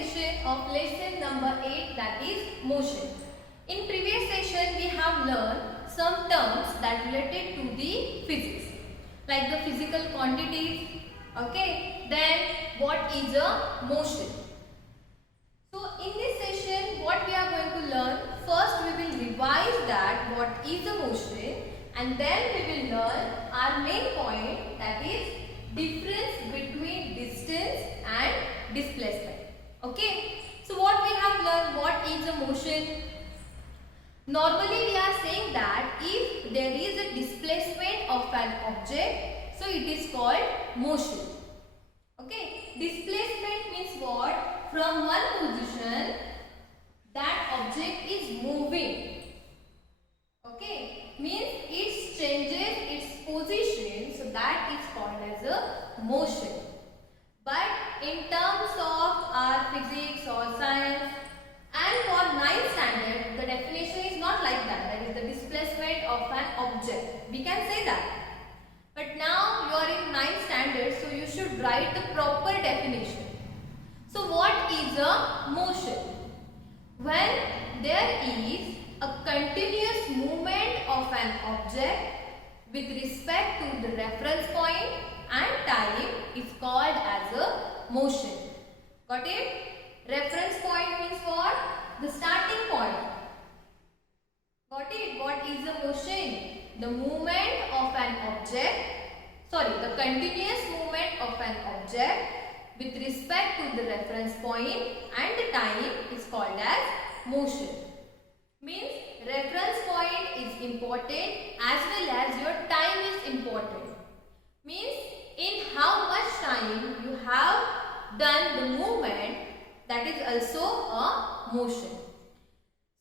session of lesson number 8, that is motion. In previous session we have learned some terms that related to the physics, like the physical quantities, okay, then what is a motion. So in this session what we are going to learn, first we will revise that what is a motion, and then we will learn our main point, that is difference between distance and displacement. Okay, so what we have learned, what is a motion. Normally we are saying that if there is a displacement of an object, so it is called motion. Okay, displacement means what? From one position that object is moving. Okay, means it changes its position, so that is called as a motion. But in terms of our physics or science and for 9th standard, the definition is not like that. That is the displacement of an object. We can say that. But now you are in 9th standard, so you should write the proper definition. So what is a motion? When there is a continuous movement of an object with respect to the reference point and time is called as a motion. Got it? Reference point means what? The starting point. Got it? What is a motion? The movement of an object, the continuous movement of an object with respect to the reference point and the time is called as motion. Means reference point is important as well as your time is important. Means in how much time you have done the movement, that is also a motion.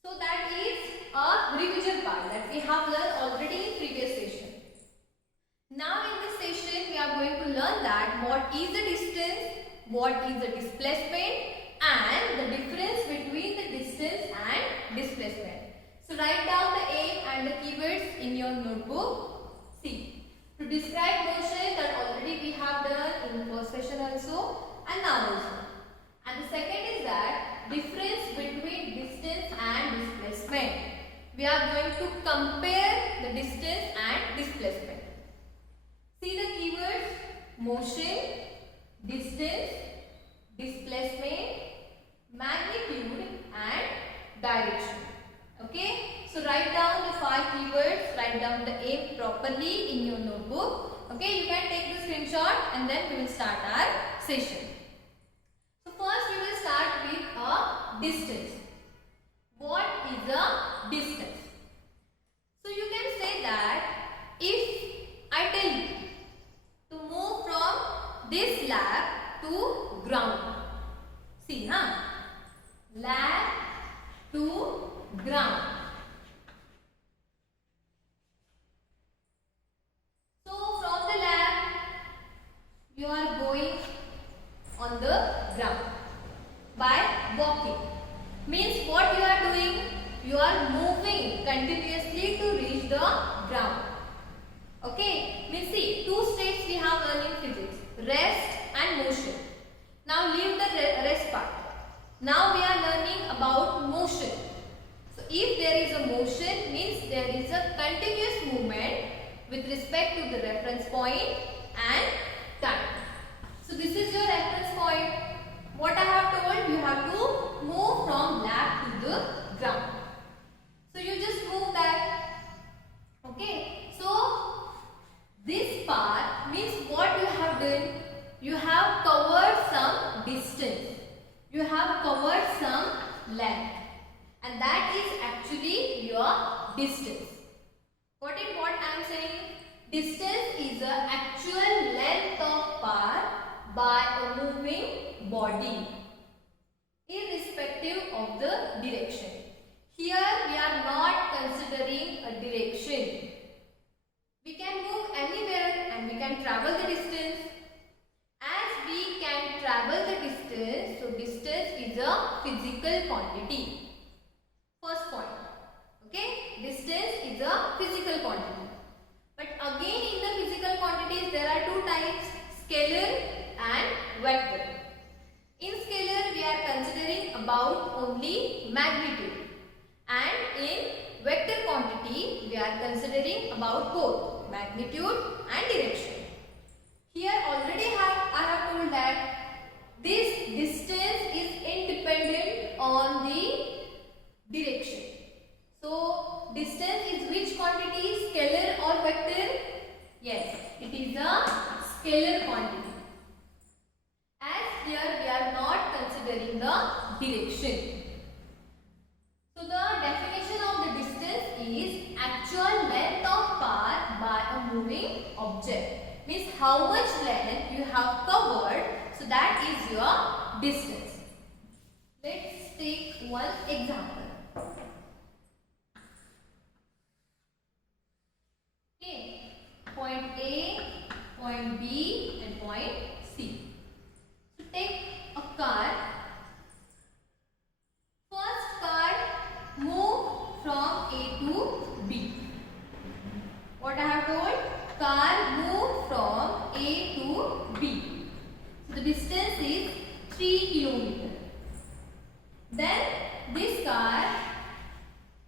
So that is a revision part that we have learned already in previous session. Now in this session we are going to learn that what is the distance, what is the displacement and the difference between the distance and displacement. So write down the aim and the keywords in your notebook. See, to describe motion that already we have done in first session also and now also. And the second is that difference between distance and displacement. We are going to compare the distance and displacement. See the keywords: motion, distance, displacement, magnitude and direction. Okay, so write down the 5 keywords, write down the aim properly in your notebook. Okay, you can take the screenshot and then we will start our session. So first we will start with a distance. What is a distance? So you can say that if I tell you to move from this lab to ground. See, lab to ground. So from the lab you are going on the ground by walking. Means what you are doing? You are moving continuously to reach the ground. Okay, means see, 2 states we have learned in physics: rest and motion. Now leave the rest part. Now we are learning about motion. So if there is a motion, means there is a continuous movement with respect to the reference point and time. So this is your reference point. What I have told, you have to move from lab to the ground. So you just move that. Okay. So this part means what you have done. You have covered some distance. You have covered some length. And that is actually your distance. Got it what I am saying? Distance is the actual length of path by a moving body, irrespective of the direction. Here we are not considering a direction. We can move anywhere and we can travel the distance. As we can travel the distance, so distance is a physical quantity. First point. Okay, distance is a physical quantity. But again in the physical quantities there are 2 types: scalar and vector. In scalar we are considering only magnitude, and in vector quantity we are considering about both magnitude and direction. Here already I have told that this distance is independent on the direction. So distance is which quantity, scalar or vector? Yes, it is a scalar quantity. As here we are not considering the direction. So the definition of the distance is actual length of path by a moving object. Means how much length you have covered, so that is your distance. Let's take one example. Okay, point A, point B and point C. So take a car. First car move from A to B. What I have told? Car move from A to B. So the distance is 3 kilometers. Then this car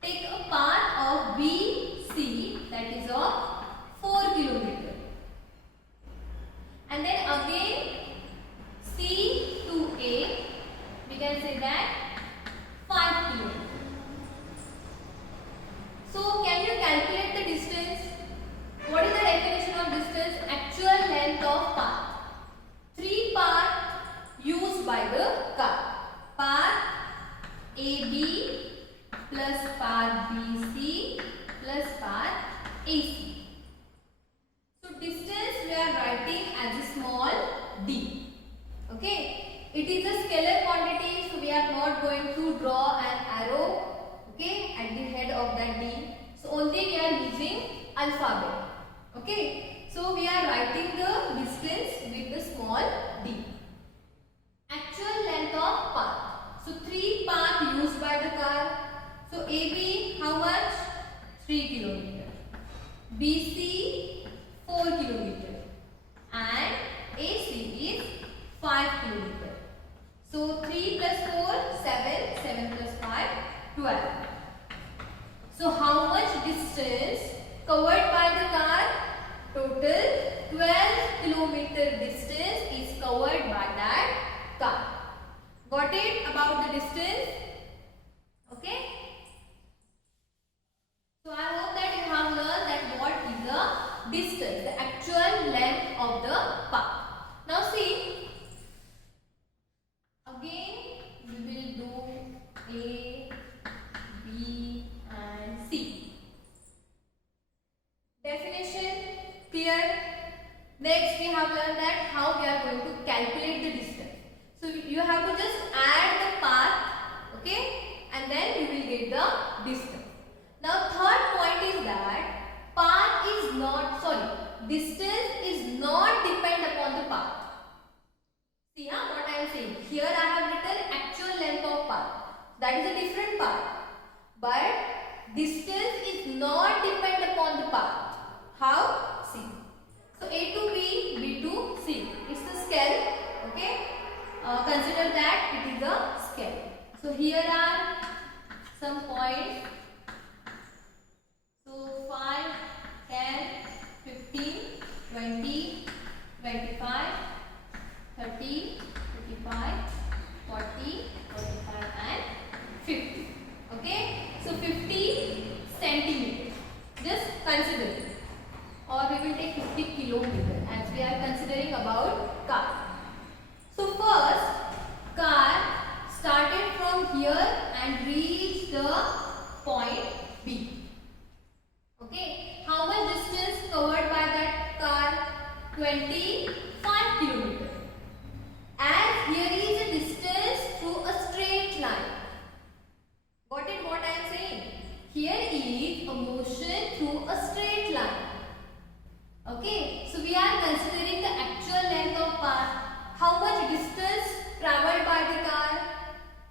take a path of B, C, that is of 4 kilometers. And then again C to A, we can say that 5 kilometers. So can you calculate the distance? What is the definition of distance? Actual length of path. 3 paths used by the car. Path AB plus path BC plus path AC. So distance we are writing as a small d. Okay. It is a scalar quantity, so we are not going to draw an arrow, okay, at the head of that d. So only we are using alphabet. Okay, so we are writing the distance with the small d. Actual length of path. So 3 paths used by the car. So AB how much? 3 kilometers. BC 4 kilometers. And AC is 5 kilometers. So 3 plus 4, 7. 7 plus 5, 12. So how much distance covered by the car? Total 12 kilometer distance is covered by that car. Got it about the distance? Okay. So I hope that you have learned that what is the distance, the actual length of the path. Now see, again we will do A, B and C. Definition clear. Next we have learned that how we are going to calculate the distance. So you have to just add the path, okay, and then you will get the distance. Now third point is that path is not, distance is not depend upon the path. See what I am saying. Here I have written actual length of path. That is a different path. But distance is not depend upon the path. How? See. So A to B, B to C. It's the scale. Okay. Consider that it is a scale. So here are some points. So 5, 10, 15, 20, 25, 30, 35, 40, 45 and 50. Okay. So 50 centimeters. Just consider it. Or we will take 50 kilometers as we are considering about car. So first, car started from here and reached the point B. Okay, how much distance covered by that car? 25 kilometers. As here is a distance through a straight line. Got it what I am saying? Here is a motion through a straight line. Okay, so we are considering the actual length of path. How much distance traveled by the car?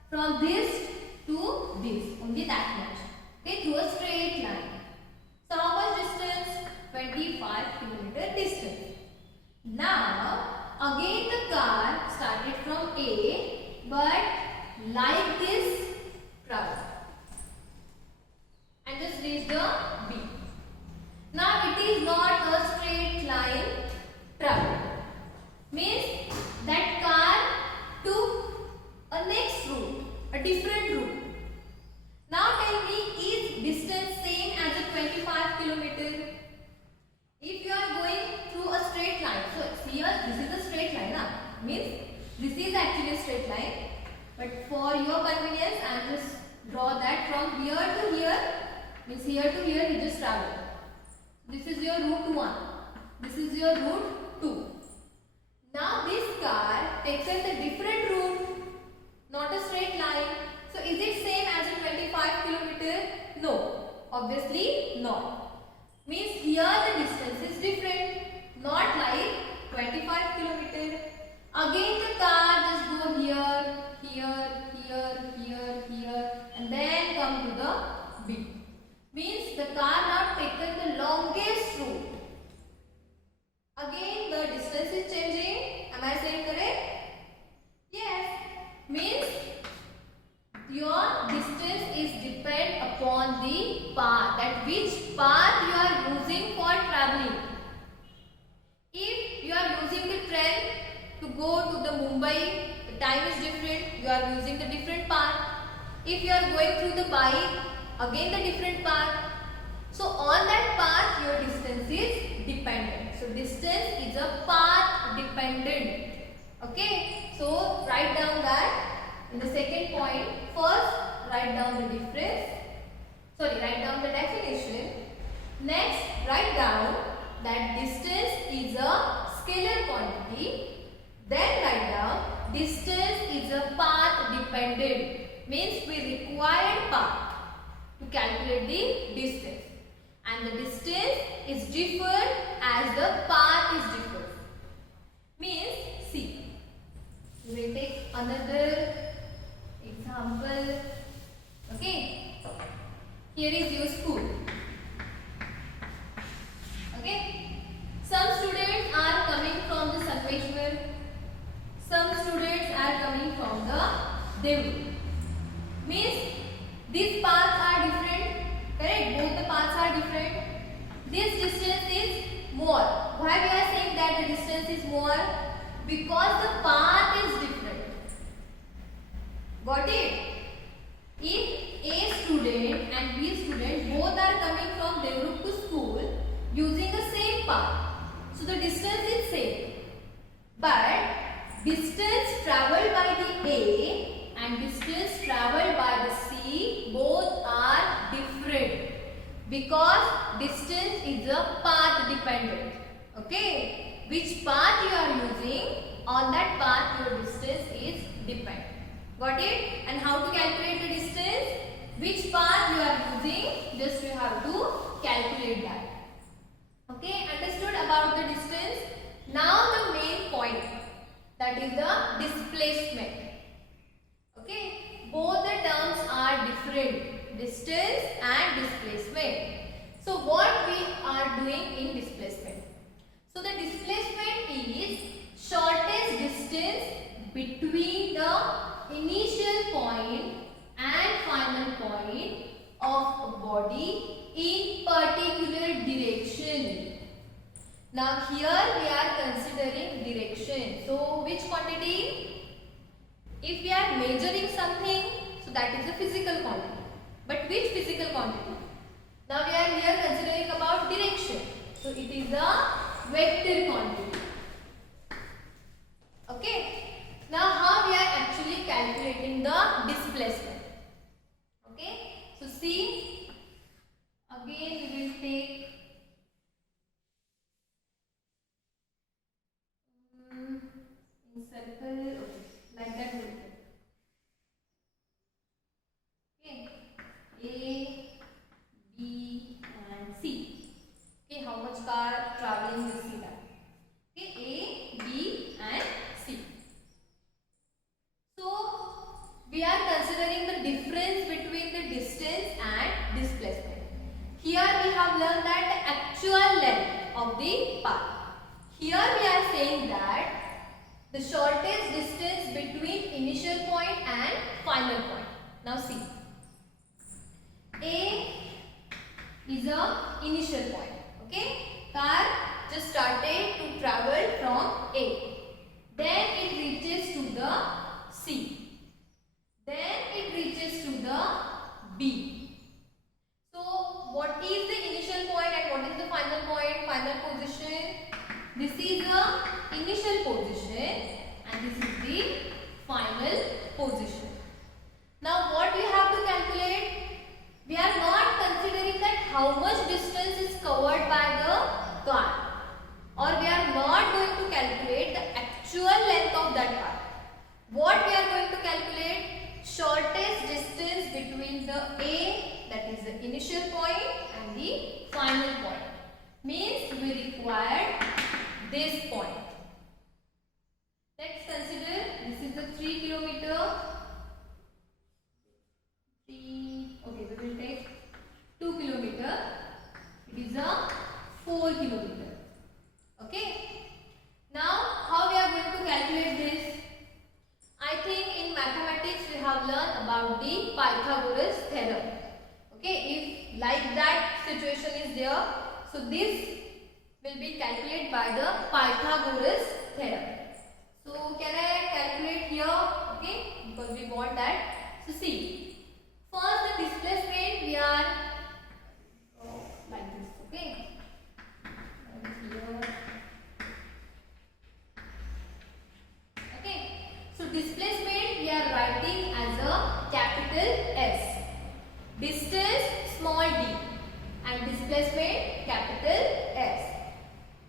From this to this, only that much. Okay, through a straight line. So how much distance? 25 kilometer distance. Now, again the car started from A, but like this This is actually a straight line, but for your convenience I will just draw that from here to here, means here to here you just travel. This is your route 1, this is your route 2. Now this car takes a different route, not a straight line. So is it same as a 25 kilometer? No, obviously not. Means here the distance is different, not like 25 kilometer. Again the car just go here, here, here, here, here, and then come to the B. Means the car now taken the longest route. Again the distance is changing. Am I saying correct? Yes. Means your distance is depend upon the path, that which path you are using for traveling. If you are using the train to go to the Mumbai, the time is different, you are using the different path. If you are going through the bike, again the different path. So on that path your distance is dependent. So distance is a path dependent. Okay, so write down that in the second point. First write down the difference, write down the definition. Next write down that distance is a scalar quantity. Then write down distance is a path dependent, means we required path to calculate the distance, and the distance is different as the path is different. Means see, we will take another example. Okay, here is your school. Okay, some students are coming from the Sanveshwar, some students are coming from the Devur. Means these paths are different, correct? Both the paths are different. This distance is more. Why we are saying that the distance is more? Because the path is different. Got it? If A student and B student both are coming from Devur to school using the same path, so the distance is same. But distance travelled by the A and distance travelled by the C both are different, because distance is a path dependent. Okay, which path you are using, on that path your distance is dependent. Got it? And how to calculate the distance? Which path you are using, just you have to calculate that. Okay, understood about the distance? Now the main point, that is the displacement. Okay, both the terms are different, distance and displacement. So what we are doing in displacement? So the displacement is shortest distance between the initial point and final point of a body in particular direction. Now here we are considering direction. So which quantity? If we are measuring something, so that is a physical quantity. But which physical quantity? Now we are here considering about direction. So it is a vector quantity. Okay. Now how we are actually calculating the displacement? Okay. So see, again we will take in circle, like that we will take. Okay. A, B and C. Okay, how much car traveling you see that. Okay, A, B and C. So we are considering the difference between the distance and displacement. Here we have learned that the actual length of the path. Here we are saying that the shortest distance between initial point and final point. Now see, A is a initial point. Okay, car just started to travel from A. Then it reaches to the C. Then it reaches to the B. So what is the initial point and what is the final point, final position? This is the initial position and this is the final position. Now what we have to calculate? We are not considering that how much distance is covered by the car, or we are not going to calculate the actual length of that car. What we are going to calculate? Shortest distance between the A, that is the initial point, and the final point. Means we require this point. Let's consider this is the 3 kilometer. Okay, we will take 2 kilometer. It is a 4 kilometer. Okay. Now, how we are going to calculate this? I think in mathematics we have learned about the Pythagoras theorem. Okay, if like that situation is there, so this will be calculated by the Pythagoras theorem. So can I calculate here? Okay, because we want that. So see, first the displacement we are like this. Okay, here. Okay, so displacement we are writing as a capital S. Distance small d and displacement capital S.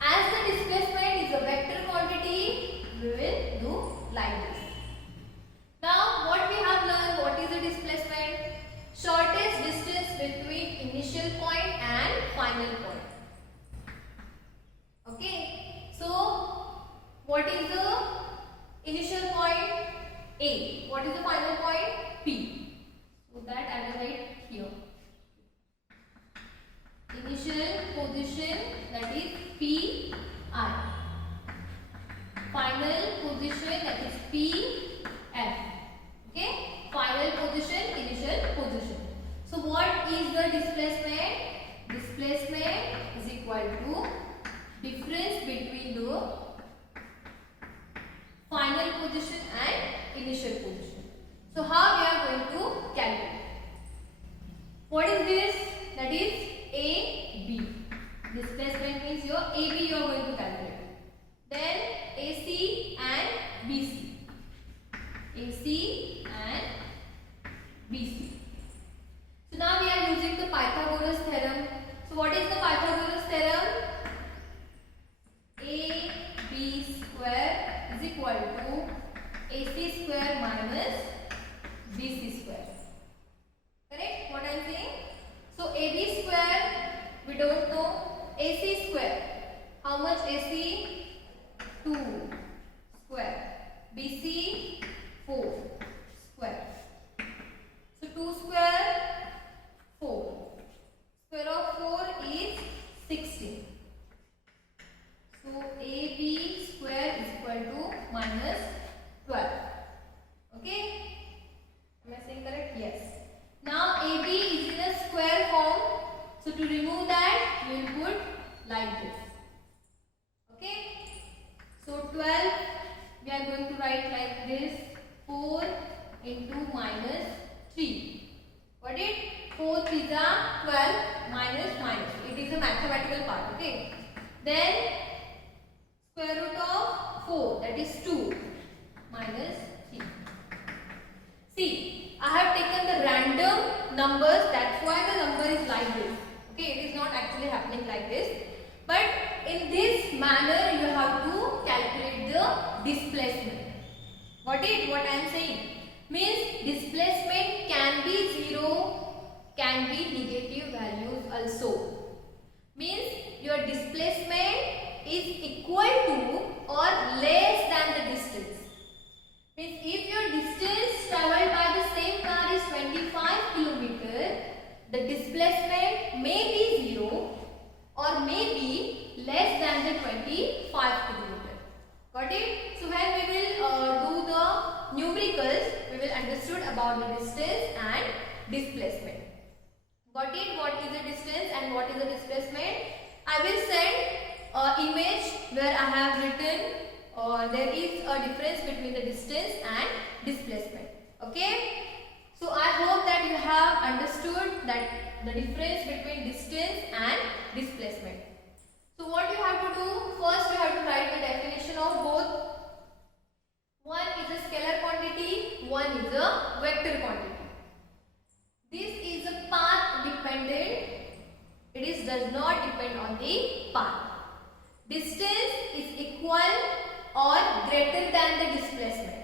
As the displacement is a vector quantity, we will do like this. Now what we have learned, what is the displacement? Shortest distance between initial point and final point. Okay, so what is the initial point? A. What is the final point? P. So that I will write here. Initial position, that is P I. Final position, that is P F. Okay, final position, initial position. So what is the displacement? Displacement is equal to difference between the final position and initial position. So how we are going to calculate? What is this? That is AB. Displacement means your AB you are going to calculate. Then AC and BC. AC and BC. So now we are using the Pythagoras theorem. So what is the Pythagoras theorem? AB square is equal to AC square minus BC square. Correct? What I am saying? So AB square we don't know. AC square. How much AC? 2 square. BC 4 square. So 2 square 4. Square of 4 is 16. So AB square is equal to minus 12. Okay? Am I saying correct? Yes. Now AB is in a square form. So to remove that, we will put like this. Okay? So 12, we are going to write like this. 4 into minus 3. What is 4 3 are 12 minus minus. It is a mathematical part. Okay? Then square root of 4, that is 2 minus 3. See, I have taken the random numbers, that's why the number is like this. Okay, it is not actually happening like this. But in this manner, you have to calculate the displacement. What I am saying? Means displacement can be 0, can be negative values also. Means your displacement is equal to or less than the distance. Means if your distance traveled by the same car is 25 km, the displacement may be 0 or may be less than the 25 km. Got it? So when we will do the numericals, we will understood about the distance and displacement. Got it? What is the distance and what is the displacement? I will send an image where I have written there is a difference between the distance and displacement. Okay? So I hope that you have understood that the difference between distance and displacement. So what you have to do? First you have to write the definition of both. One is a scalar quantity one is a vector quantity. This is a path dependent. It does not depend on the path. Distance is equal or greater than the displacement.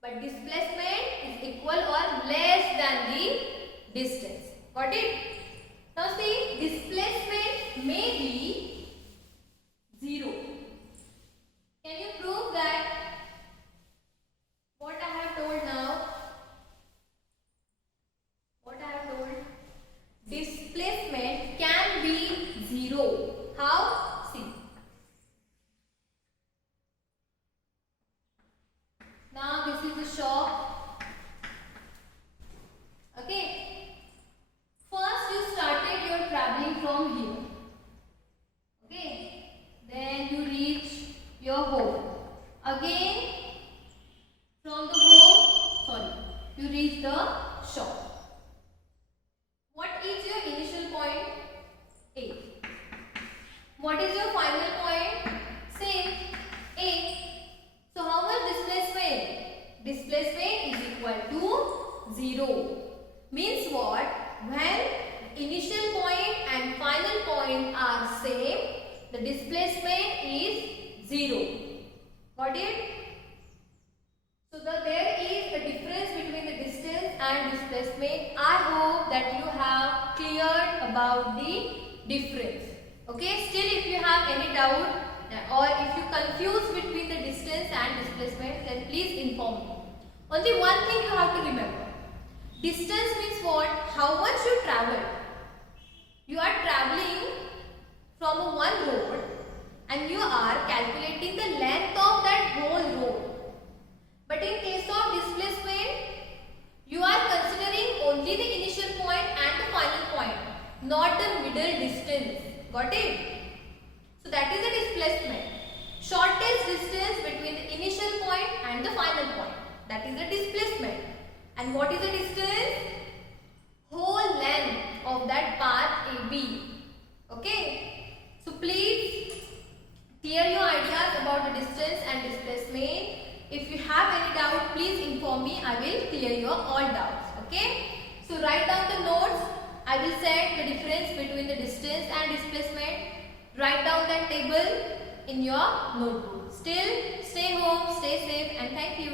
But displacement is equal or less than the distance. Got it? Now see, displacement may be 0. Can you prove that what I have told now? What I have told? Displacement can be 0. How? See. Now this is the shop. Okay. First you started your traveling from here. Okay. Then you reach your home. Again from the home, you reach the shop. What is your initial point? A. What is your final point? Same. A. So how much displacement? Displacement is equal to 0. Means what? When initial point and final point are same, the displacement is 0. Got it? So there is a difference between the distance and displacement. I hope that you have cleared about the difference. Okay, still if you have any doubt or if you confuse between the distance and displacement, then please inform me. Only one thing you have to remember. Distance means what? How much you travel. You are traveling from one road and you are calculating the length of that whole road. But in case of displacement, you are considering only the initial point and the final point, not the middle distance. Got it? So that is the displacement. Shortest distance between the initial point and the final point. That is the displacement. And what is the distance? Whole length of that path AB. Okay? So please clear your ideas about the distance and displacement. If you have any doubt, please inform me. I will clear your all doubts. Okay? So write down the notes. I will set the difference between the distance and displacement. Write down that table in your notebook. Still, stay home, stay safe, and thank you.